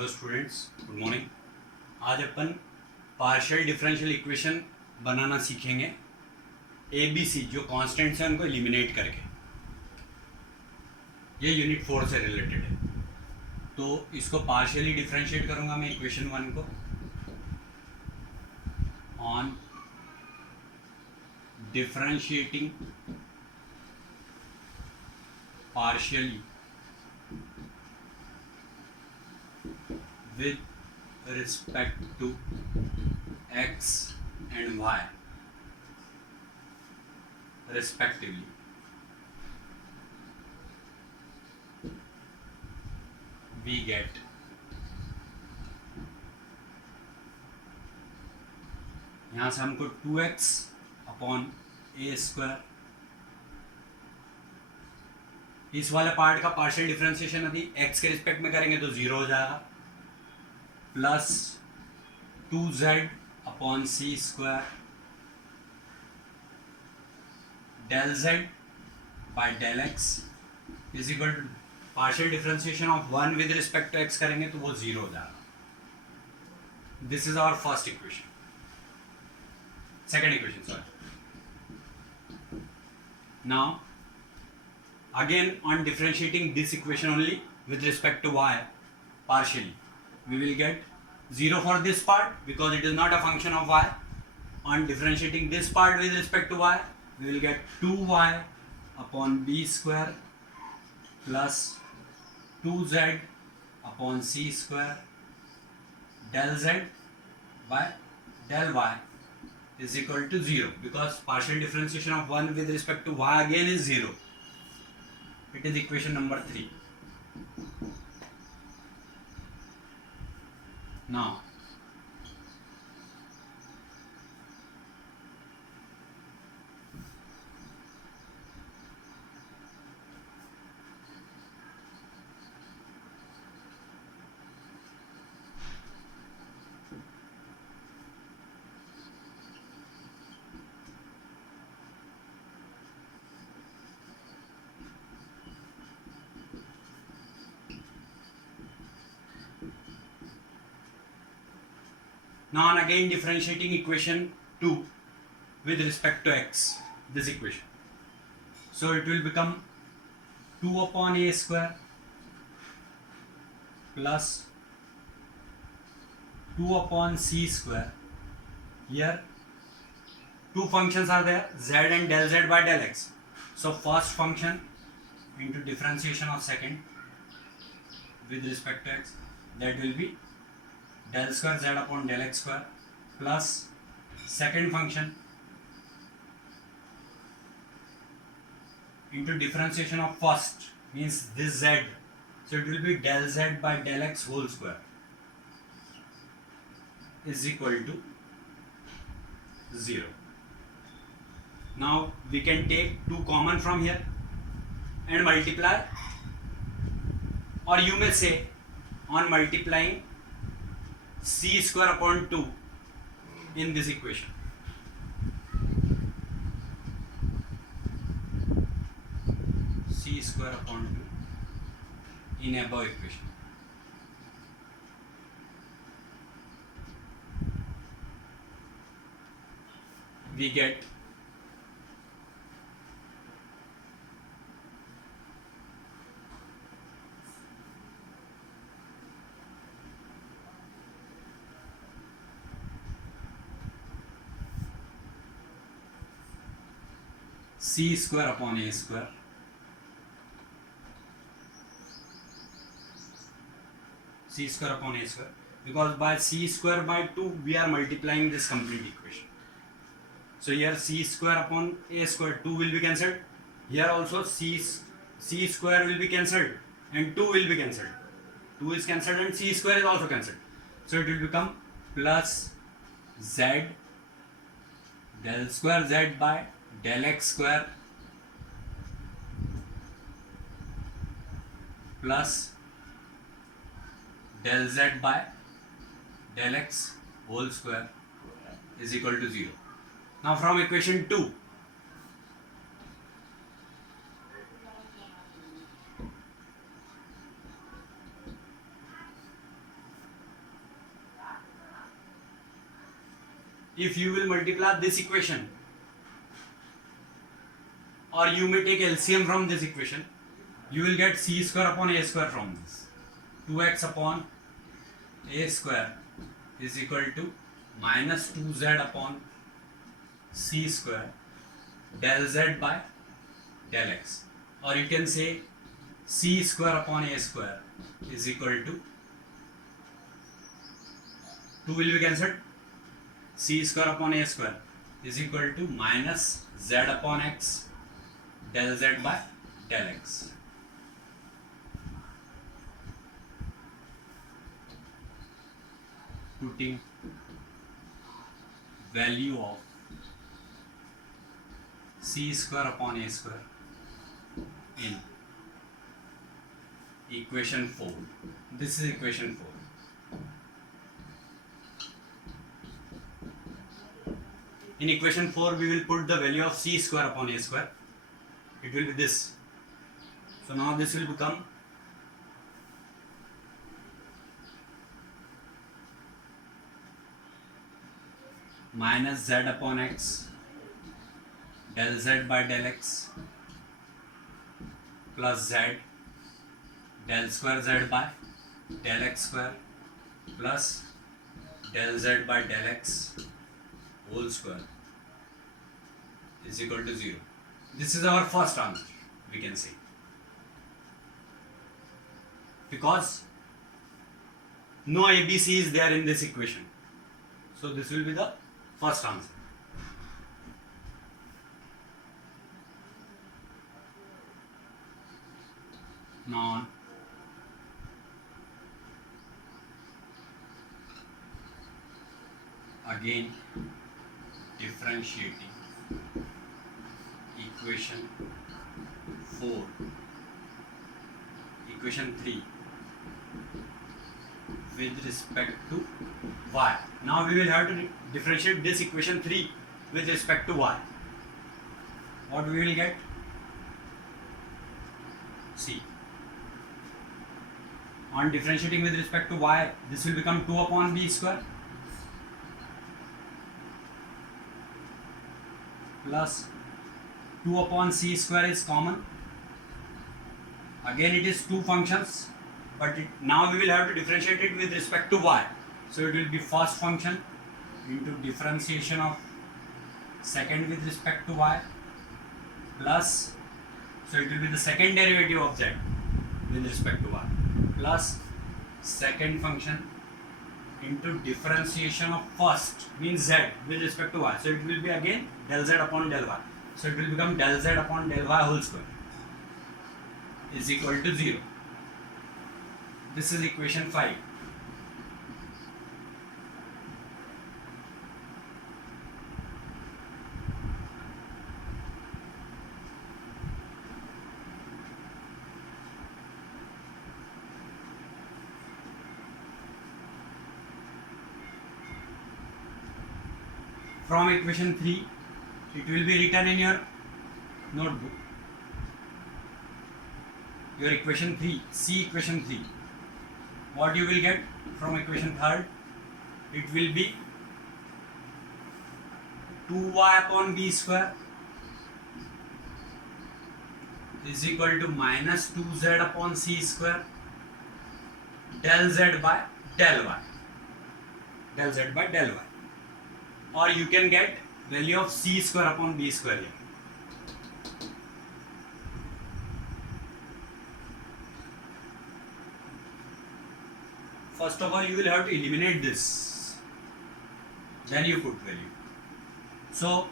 Hello students, good morning. आज अपन partial differential equation बनाना सीखेंगे। ए बी सी जो कांस्टेंट्स हैं उनको एलिमिनेट करके। ये यूनिट 4 से रिलेटेड है। तो इसको पार्शियली डिफरेंशिएट करूंगा मैं इक्वेशन 1 को on differentiating partially with respect to x and y respectively. We get यहाँ से हमको 2x अपॉन ए स्क्वायर, इस वाले पार्ट का पार्शियल डिफरेंशिएशन यदि x के रिस्पेक्ट में करेंगे तो 0 हो जाएगा, plus 2z upon C square del z by del x is equal to partial differentiation of 1 with respect to x करेंगे तो वो 0 हो जाएगा। This is our first equation, second equation sorry. Now again on differentiating this equation only with respect to y partially, we will get 0 for this part because it is not a function of y. On differentiating this part with respect to y, we will get 2y upon b square plus 2z upon c square del z by del y is equal to 0 because partial differentiation of 1 with respect to y again is 0. It is equation number 3. Now now on again differentiating equation 2 with respect to x, this equation, so it will become 2 upon a square plus 2 upon c square. Here two functions are there, z and del z by del x. So first function into differentiation of second with respect to x, that will be del square z upon del x square plus second function into differentiation of first, means this z, so it will be del z by del x whole square is equal to 0. Now we can take 2 common from here and multiply, or you may say on multiplying c square upon 2 in this equation, c square upon 2 in above equation. We get c square upon a square c square upon a square, because by c square by 2 we are multiplying this complete equation. So here c square upon a square, 2 will be cancelled. Here also c square will be cancelled and 2 will be cancelled. 2 is cancelled and c square is also cancelled. So it will become plus z del square z by del x square plus del z by del x whole square is equal to 0. Now from equation 2, if you will multiply this equation, or you may take LCM from this equation, you will get c square upon a square from this. 2x upon a square is equal to minus 2z upon c square del z by del x, or you can say c square upon a square is equal to 2 will be cancelled, c square upon a square is equal to minus z upon x del z by del x. Putting value of c square upon a square in equation 4. This is equation 4. In equation 4, we will put the value of c square upon a square. It will be this. So now this will become minus z upon x del z by del x plus z del square z by del x square plus del z by del x whole square is equal to 0. This is our first answer, we can say, because no ABC is there in this equation. So this will be the first answer. Non again differentiating equation 4, equation 3 with respect to y. Now we will have to differentiate this equation 3 with respect to y. What we will get? See, on differentiating with respect to y, this will become 2 upon b square plus 2 upon c square is common. Again it is two functions, but now we will have to differentiate it with respect to y. So it will be first function into differentiation of second with respect to y plus, so it will be the second derivative of z with respect to y plus second function into differentiation of first means z with respect to y. So it will be again del z upon del y. So it will become del z upon del y whole square is equal to 0. This is equation 5. From equation 3, it will be written in your notebook. Your equation 3, C equation 3. What you will get from equation 3rd? It will be 2y upon b square is equal to minus 2z upon c square del z by del y. Del z by del y. Or you can get value of c square upon b square here. First of all, you will have to eliminate this, then you put value. So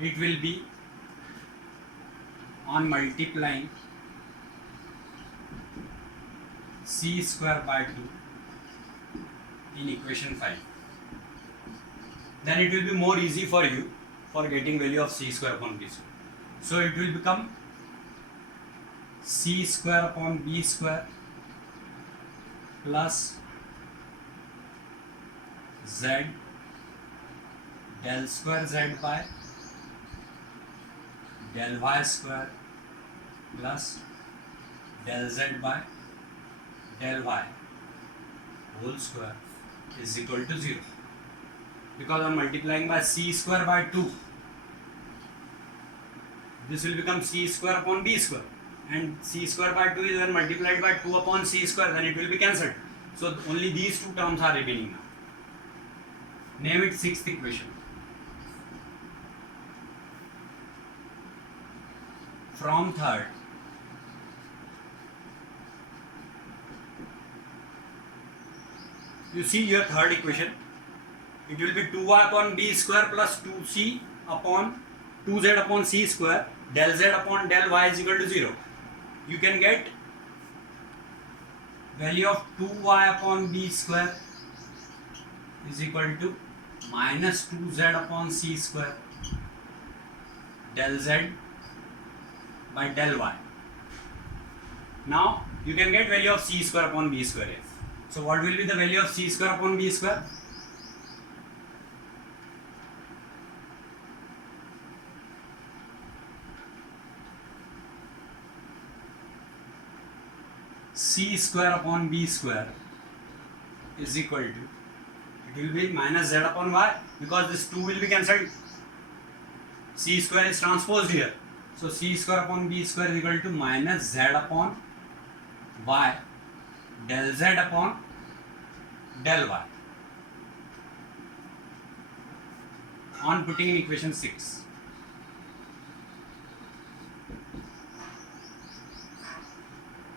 it will be on multiplying c square by 2 in equation 5. Then it will be more easy for you for getting value of c square upon b square. So it will become c square upon b square plus z del square z by del y square plus del z by del y whole square is equal to 0. because I'm multiplying by c square by 2. This will become c square upon b square, and c square by 2 is when multiplied by 2 upon c square, then it will be cancelled. So only these two terms are remaining now. Name it sixth equation. From third, you see your third equation, it will be 2y upon b square plus 2c upon 2z upon c square, del z upon del y is equal to 0. You can get value of 2y upon b square is equal to minus 2z upon c square del z by del y. Now you can get value of c square upon b square here. So what will be the value of c square upon b square? C square upon b square is equal to, it will be minus z upon y, because this 2 will be cancelled. C square is transposed here. So c square upon b square is equal to minus z upon y del z upon del y. On putting in equation 6.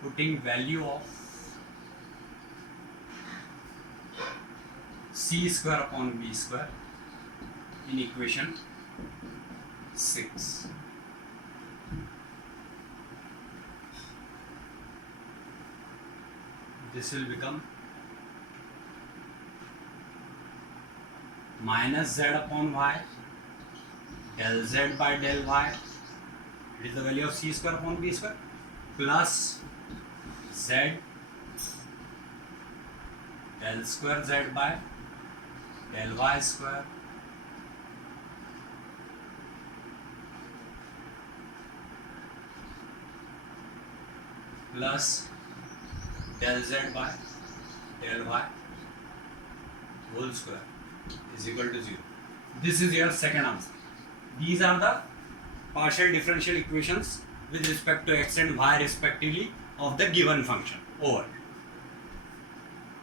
Putting value of c square upon b square in equation 6. This will become minus z upon y del z by del y, it is the value of c square upon b square, plus z del square z by del y square plus del z by del y whole square is equal to 0. This is your second answer. These are the partial differential equations with respect to x and y respectively of the given function. Over.